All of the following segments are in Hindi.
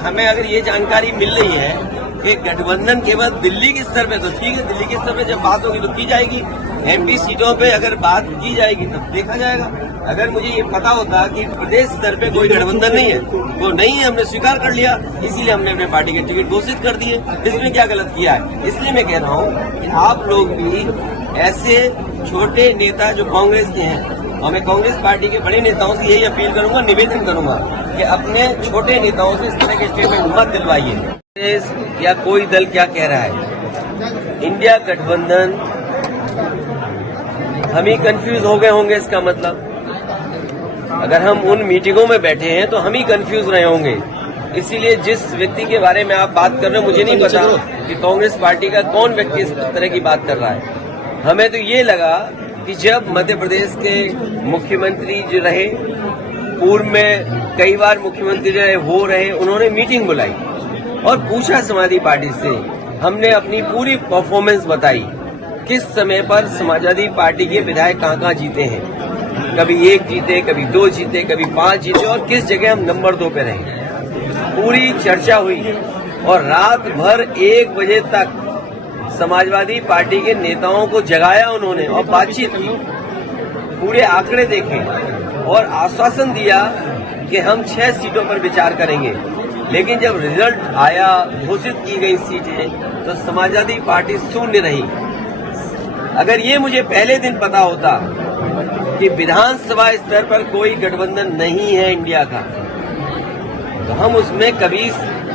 हमें अगर ये जानकारी मिल रही है कि गठबंधन केवल दिल्ली के स्तर पे, तो ठीक है, दिल्ली के स्तर पे जब बात होगी तो की जाएगी। एमपी सीटों पे अगर बात की जाएगी तब देखा जाएगा। अगर मुझे ये पता होता कि प्रदेश स्तर पे कोई गठबंधन नहीं है, वो नहीं है, हमने स्वीकार कर लिया, इसीलिए हमने अपने पार्टी के टिकट घोषित कर दिए। इसमें क्या गलत किया है? इसलिए मैं कह रहा हूँ कि आप लोग भी ऐसे छोटे नेता जो कांग्रेस के हैं, और मैं कांग्रेस पार्टी के बड़े नेताओं से यही अपील करूंगा, निवेदन करूंगा कि अपने छोटे नेताओं से इस तरह के स्टेटमेंट मत दिलवाइए। कांग्रेस या कोई दल क्या कह रहा है, इंडिया गठबंधन, हम ही कंफ्यूज हो गए होंगे। इसका मतलब अगर हम उन मीटिंगों में बैठे हैं तो हम ही कंफ्यूज रहे होंगे। इसीलिए जिस व्यक्ति के बारे में आप बात कर रहे हो, मुझे नहीं पता कि कांग्रेस पार्टी का कौन व्यक्ति इस तरह की बात कर रहा है। हमें तो ये लगा कि जब मध्य प्रदेश के मुख्यमंत्री जो रहे, पूर्व में कई बार मुख्यमंत्री रहे, उन्होंने मीटिंग बुलाई और पूछा समाजवादी पार्टी से, हमने अपनी पूरी परफॉर्मेंस बताई, किस समय पर समाजवादी पार्टी के विधायक कहाँ जीते हैं, कभी 1 जीते, कभी 2 जीते, कभी 5 जीते, और किस जगह हम नंबर 2 पे रहे। पूरी चर्चा हुई और रात भर 1 बजे तक समाजवादी पार्टी के नेताओं को जगाया उन्होंने और बातचीत की, पूरे आंकड़े देखे और आश्वासन दिया कि हम 6 सीटों पर विचार करेंगे। लेकिन जब रिजल्ट आया, घोषित की गई सीटें, तो समाजवादी पार्टी शून्य रही। अगर ये मुझे पहले दिन पता होता कि विधानसभा स्तर पर कोई गठबंधन नहीं है इंडिया का, तो हम उसमें कभी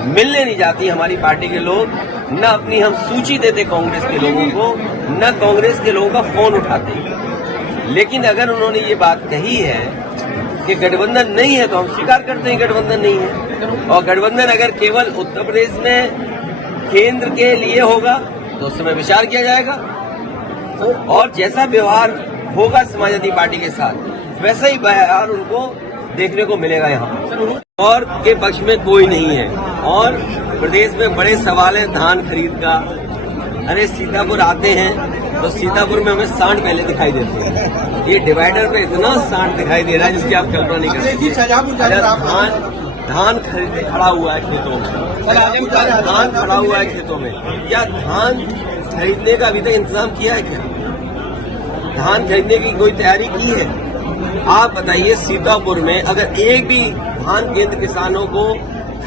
मिलने नहीं जाती हमारी पार्टी के लोग, न अपनी हम सूची देते कांग्रेस के लोगों को, न कांग्रेस के लोगों का फोन उठाते। लेकिन अगर उन्होंने ये बात कही है कि गठबंधन नहीं है, तो हम स्वीकार करते हैं गठबंधन नहीं है। और गठबंधन अगर केवल उत्तर प्रदेश में केंद्र के लिए होगा तो उस समय विचार किया जाएगा, और जैसा व्यवहार होगा समाजवादी पार्टी के साथ वैसा ही व्यवहार उनको देखने को मिलेगा यहाँ। और के पक्ष में कोई नहीं है। और प्रदेश में बड़े सवाल है धान खरीद का। अरे सीतापुर आते हैं तो सीतापुर में हमें सांड पहले दिखाई देते हैं, ये डिवाइडर पे इतना सांड दिखाई दे रहा है जिसकी आप कल्पना नहीं कर सकते। धान खरीदने खड़ा हुआ है खेतों में, धान खड़ा हुआ है खेतों में, क्या धान खरीदने का अभी तक इंतजाम किया है? क्या धान खरीदने की कोई तैयारी की है? आप बताइए, सीतापुर में अगर एक भी धान केंद्र किसानों को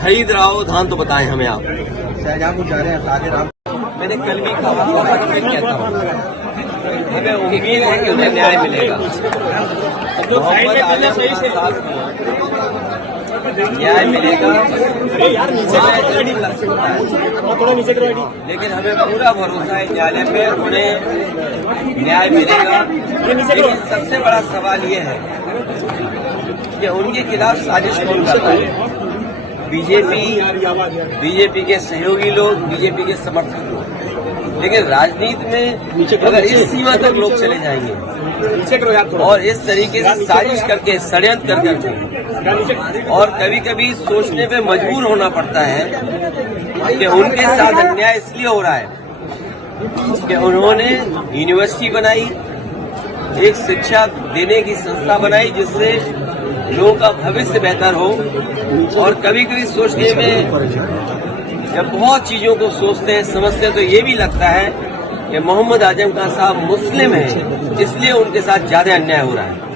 खरीद रहा हो धान, तो बताएं हमें आप। शाहजहांपुर जा रहे हैं, मैंने कल भी कहा और मैं कहता हूँ, हमें उम्मीद है कि उन्हें न्याय मिलेगा। मोहम्मद आजम के साथ न्याय मिलेगा, लेकिन हमें पूरा भरोसा है न्यायालय पे, उन्हें न्याय मिलेगा। लेकिन सबसे बड़ा सवाल ये है कि उनके खिलाफ साजिश कौन कर रहा है? बीजेपी के सहयोगी लोग, बीजेपी के समर्थक लोग। लेकिन राजनीति में अगर इस सीमा तक लोग चले जाएंगे और इस तरीके से साजिश करके, षड्यंत्र करके, और कभी कभी सोचने पे मजबूर होना पड़ता है कि उनके साथ अन्याय इसलिए हो रहा है कि उन्होंने यूनिवर्सिटी बनाई, एक शिक्षा देने की संस्था बनाई जिससे लोगों का भविष्य बेहतर हो। और कभी कभी सोचने में जब बहुत चीजों को सोचते हैं, समझते हैं, तो ये भी लगता है कि मोहम्मद आजम खान साहब मुस्लिम हैं, इसलिए उनके साथ ज्यादा अन्याय हो रहा है।